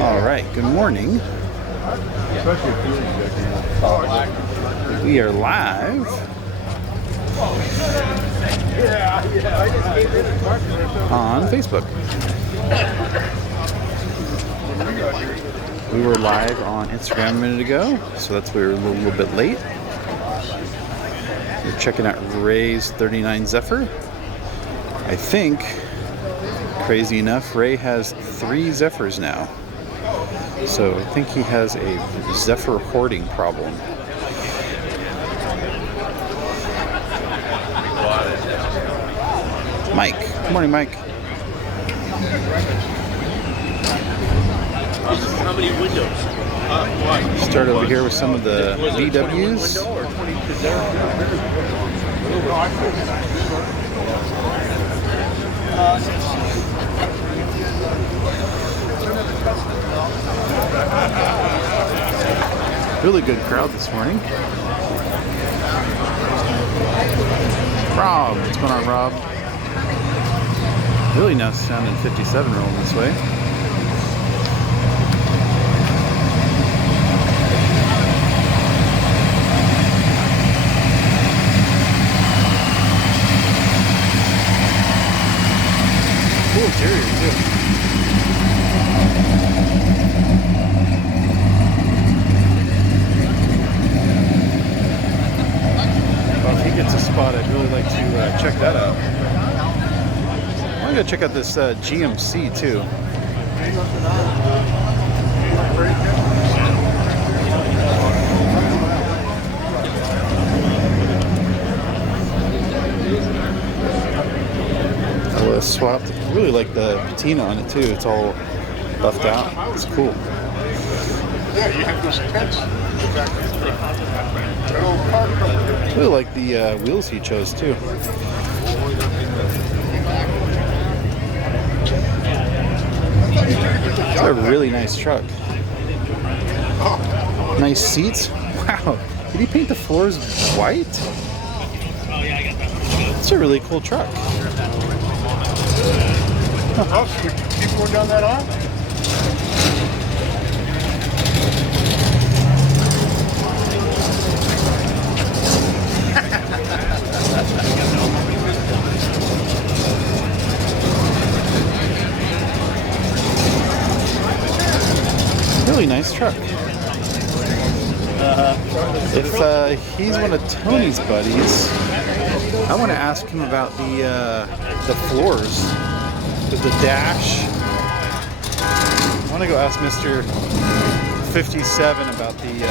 All right, good morning. We are live on Facebook. We were live on Instagram a minute ago, so that's why we were a little bit late. We're checking out Ray's 39 Zephyr. I think, crazy enough, Ray has 3 Zephyrs now. So I think he has a Zephyr hoarding problem. Mike. Good morning, Mike. How many windows? Start over here with some of the VWs. Really good crowd this morning. Rob, what's going on, Rob? Really nice sounding 57 rolling this way. Cool interior too. Well, if he gets a spot, I'd really like to check that out. I'm gonna check out this GMC too. I swapped. I really like the patina on it too. It's all buffed out. It's cool. Yeah, you have those tents. I really like the wheels he chose too. It's a really nice truck. Nice seats. Wow. Did he paint the floors white? It's a really cool truck. Oh, should we keep going down that arm? Really nice truck. If he's one of Tony's buddies, I want to ask him about the floors with the dash. I want to go ask Mr. 57 about the.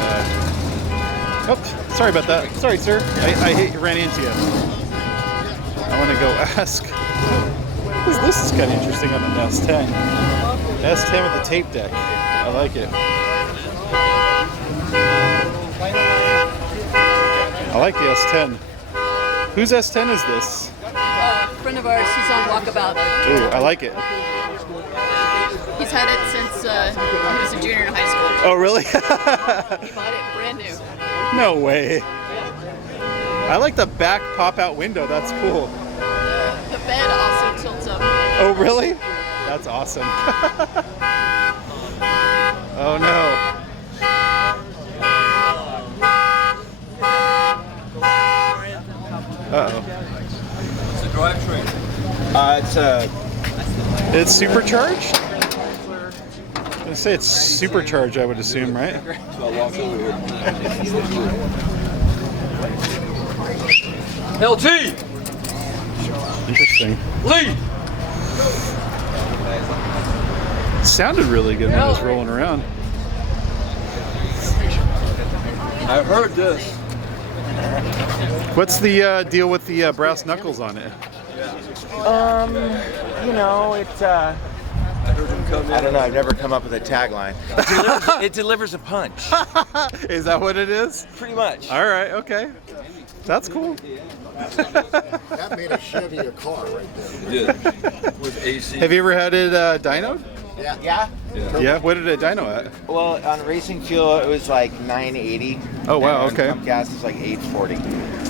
Oh, sorry about that. Sorry, sir. I ran into you. I want to go ask. This is kind of interesting on an S10. S10 with the tape deck. I like it. I like the S10. Whose S10 is this? Friend of ours, he's on Walkabout. Ooh, I like it. He's had it since he was a junior in high school. Oh, really? He bought it brand new. No way. Yeah. I like the back pop-out window. That's cool. The bed also tilts up. Oh, really? That's awesome. Oh, no. Uh-oh. It's a drivetrain. It's supercharged? I was gonna say it's supercharged, I would assume, right? LT! Interesting. Lee! It sounded really good when it was rolling around. I've heard this. What's the deal with the brass knuckles on it? You know, I don't know, I've never come up with a tagline. It delivers a punch. Is that what it is? Pretty much. All right, okay. That's cool. That made a Chevy a car right there. Yeah. With AC. Have you ever had it dynoed? Yeah? Yeah, what did it dyno at? Well, on racing fuel, it was like 980. Oh, wow, and okay. Pump gas is like 840.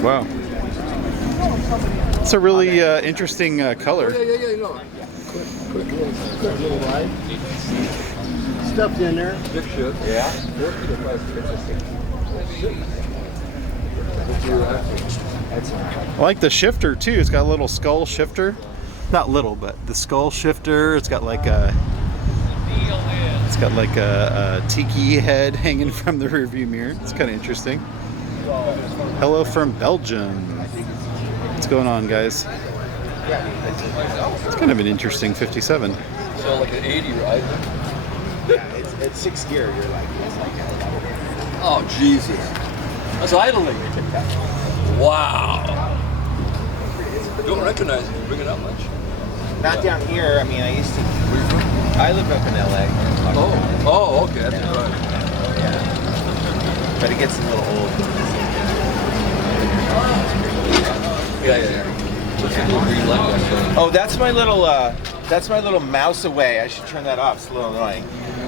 Wow. It's a really interesting color. Yeah, no. Quick little ride. stuff's in there. Big shit. Yeah. I like the shifter too. It's got a little skull shifter. Not little, but the skull shifter. It's got like a tiki head hanging from the rearview mirror. It's kind of interesting. Hello from Belgium. What's going on, guys? It's kind of an interesting 57. So like an 80, right? Yeah, it's 6 gear. You're like, Oh, Jesus. That's idling. Wow. Don't recognize it. Bring it up much. not down here. I mean, I used to. I live up in LA. Oh, okay. That's right. Yeah. But it gets a little old. Yeah. Looks like a little green light back there. Oh, that's my little mouse away. I should turn that off. It's a little annoying.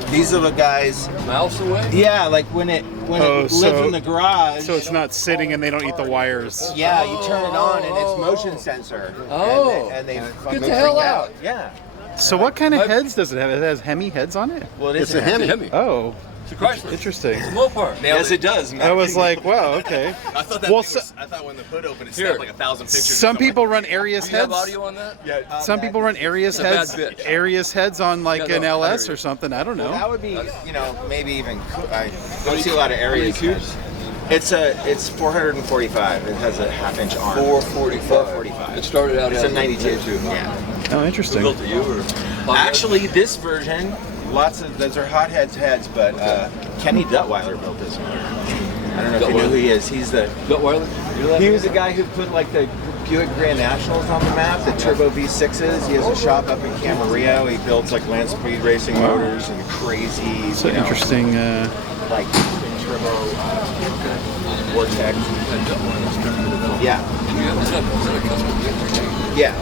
These little guys. Mouse away? Yeah, like when it lives in the garage. So it's not sitting and they don't eat the wires. Yeah, you turn it on and it's motion sensor. Oh. And they Get the hell out. Yeah. So what kind of heads does it have? It has Hemi heads on it? Well, It's a Hemi. Hemi. Oh, It's a Chrysler. interesting. It's a Mopar. Yes, it does. I was like, wow, okay. I thought that Well, thing was, I thought when the hood opened, it Here. snapped like 1,000 pictures. or Some something. people run Arius Do you have heads. audio on that? Yeah. Some people run Arius It's a bad heads. bitch. Arius heads on like Yeah, an no, LS I or something. I don't That know. would be, maybe even. I don't see a lot of areas. cubes? It's 445. It has a half-inch arm. 445. 445. It started out It's at a 92. Yeah. Oh, Who interesting. built it, you or? Actually, this version, those are hot heads, but Kenny Duttweiler built this one. I don't know if you know who he is. He's the. Duttweiler? He was the guy who put like the Buick Grand Nationals on the map, the Turbo V6s. He has a shop up in Camarillo. He builds like land speed racing motors and crazy. It's an interesting. Like turbo Vortex. Yeah. Is that a custom? Yeah.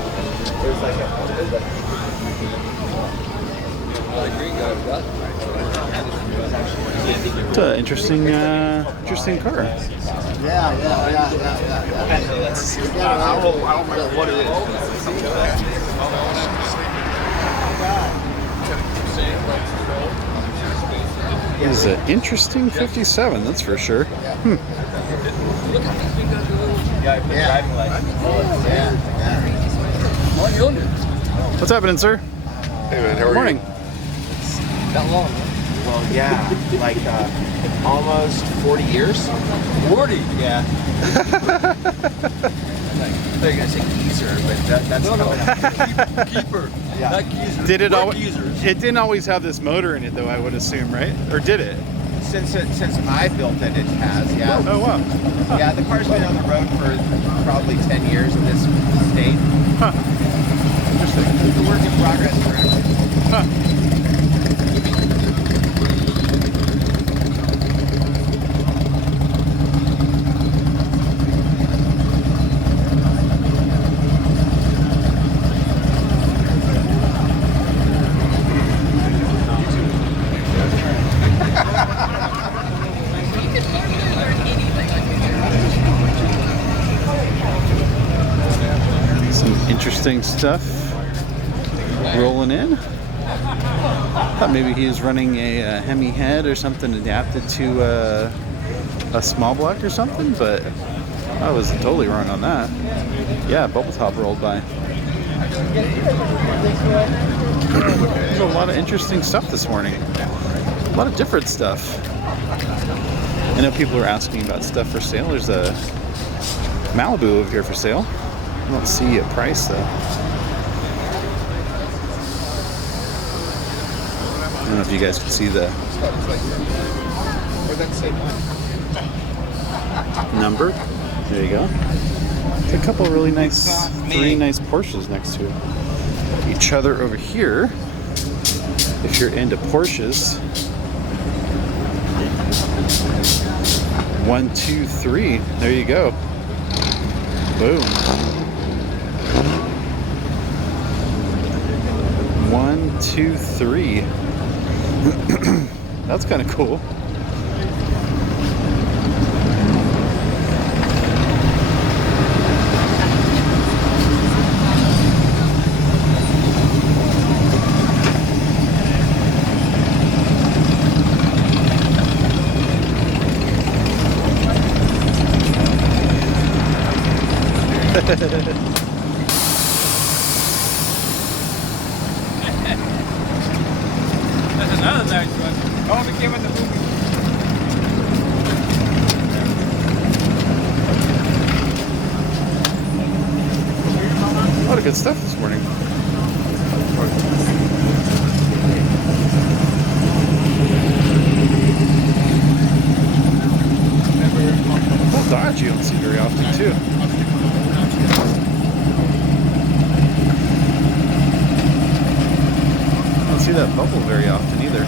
There's like a. The green guy got it. It's an interesting car. Yeah. I don't remember what it It is an interesting 57, that's for sure. Driving license. Oh, you owned it. What's happening, sir? Hey man, how are Good morning. That long, huh? Well, yeah, like almost 40 years. 40. Yeah. They're gonna say geezer, but that's coming up. Keeper. Yeah. Not geezer. Did it We're always? geezers. It didn't always have this motor in it, though. I would assume, right? Or did it? Since I built it, it has. Yeah. Oh wow. Yeah, the car's been on the road for probably 10 years in this state. Huh. Interesting. It's a work in progress for it. Huh. Interesting stuff rolling in. Thought maybe he was running a Hemi head or something adapted to a small block or something, but I was totally wrong on that. Yeah, bubble top rolled by. There's a lot of interesting stuff this morning. A lot of different stuff. I know people are asking about stuff for sale. There's a Malibu over here for sale. I don't see a price though. I don't know if you guys can see the number. There you go. It's a couple really nice, three nice Porsches next to each other over here. If you're into Porsches. 1, 2, 3. There you go. Boom. 1, 2, 3. That's kind of cool. That's another nice one. Only came in the movie. A lot of good stuff this morning. Well, Dodge you don't see very often too. I don't see that bubble very often either.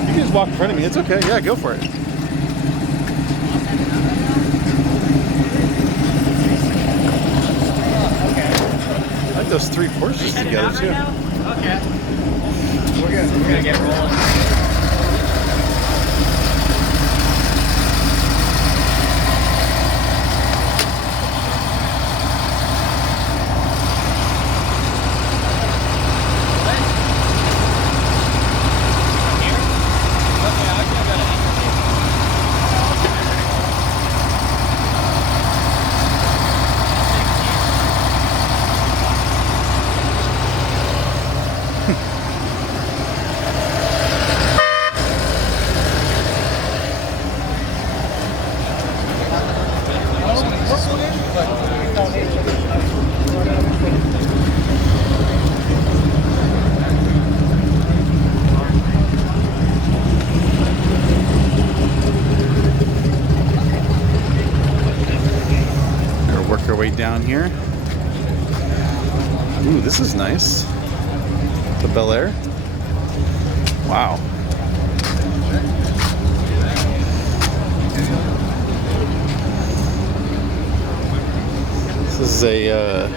You can just walk in front of me. It's okay. Yeah, go for it. I like those three Porsches together too. Okay. We're gonna get rolling. Work our way down here. Ooh, this is nice. The Bel Air. Wow. This is a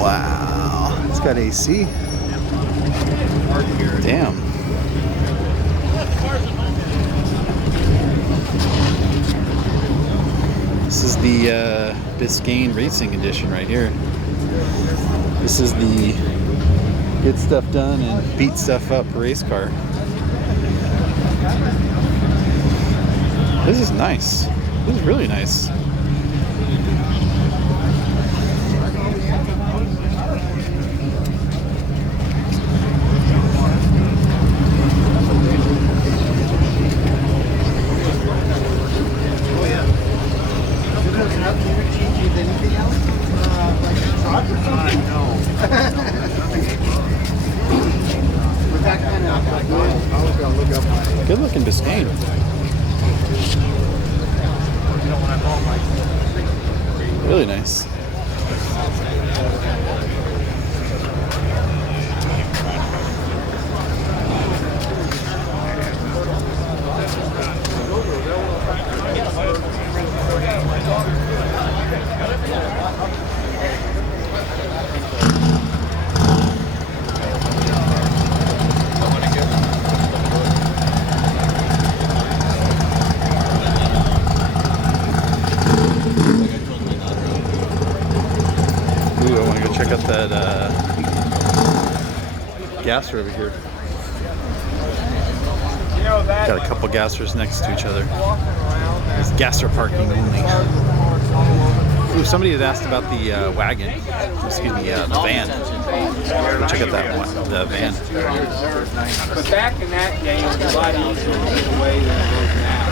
wow. It's got AC. Damn. This is the Biscayne Racing Edition right here. This is the get stuff done and beat stuff up race car. This is nice. This is really nice. Good looking Biscayne. Really nice. Check out that gasser over here. Got a couple gassers next to each other. It's gasser parking only. Ooh, somebody had asked about the wagon. Excuse me, the van. Check out that one, the van. But back in that day, it was a lot easier to get away than it is now.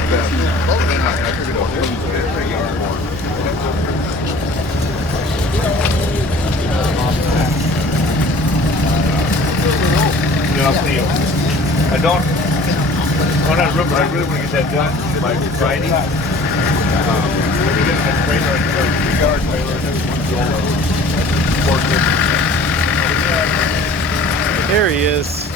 I don't. I'm not remember. I really want to get that done by Friday. There he is.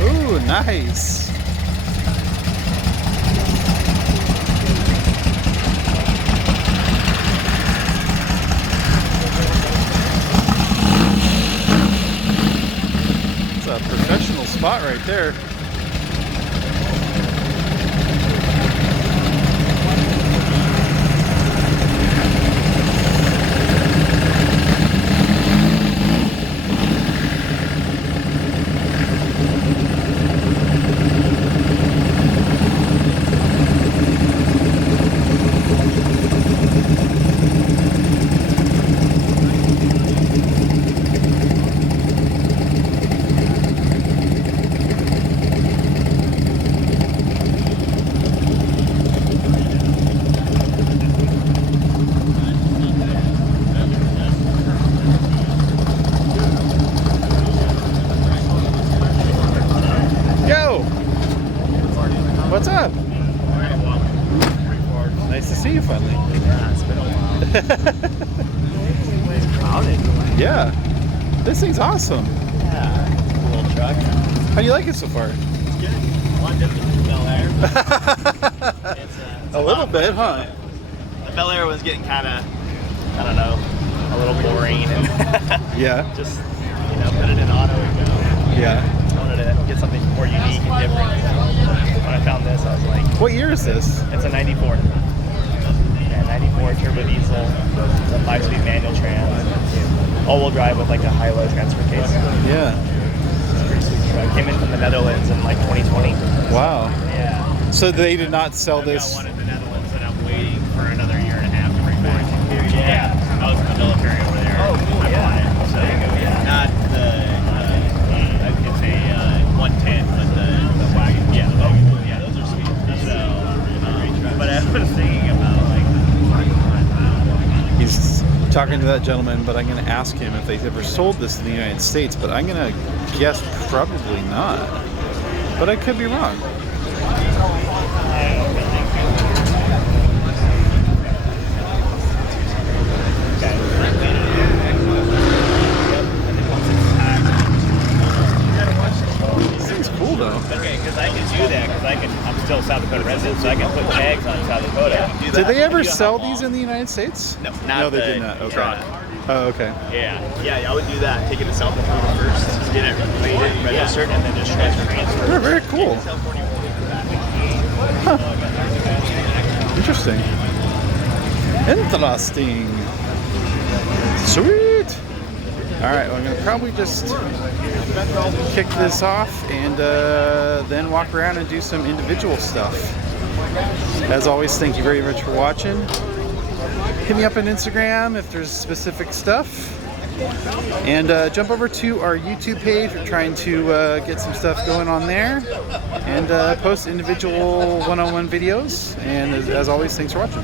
Ooh, nice. It's a professional spot right there. What's up? Nice to see you finally. Yeah, it's been a while. Yeah. This thing's awesome. Yeah, it's a little truck. How do you like it so far? It's good. A lot different than the Bel Air. It's A little bit, huh? The Bel Air was getting kind of, I don't know, a little boring and Yeah. just, you know, put it in auto and go. Yeah. I wanted to get something more unique and different. When I found this, I was like, What year is this? it's a 94. Yeah, 94 turbo diesel. It's a 5-speed manual trans. All-wheel drive with like a high-low transfer case. Yeah. It came in from the Netherlands in like 2020. Wow. Yeah. So they did not sell I've got this. one in the Netherlands and I'm waiting for another year and a half to bring back. Yeah. I was in the military over there. Oh, cool. I bought it. So, not the, it's a 110, but the wagon. Yeah, the wagon. Yeah, those are sweet. So, but I was thinking about like, He's talking to that gentleman, but I'm going to ask him if they've ever sold this in the United States, but I'm going to guess probably not. But I could be wrong. This thing's cool though. okay, because I can do that because I'm still a South Dakota resident, so I can put tags on South Dakota. Did they ever sell these in the United States? No, No, they did not. Okay. truck. Oh, okay. Yeah, I would do that. Take it to South Dakota first, get it rated, registered, and then just transfer. They're very cool. Huh. Interesting. Interesting. Sweet. All right, well, I'm gonna probably just kick this off and then walk around and do some individual stuff. As always, thank you very much for watching. Hit me up on Instagram if there's specific stuff. And jump over to our YouTube page. We're trying to get some stuff going on there. And post individual one-on-one videos. And as always, thanks for watching.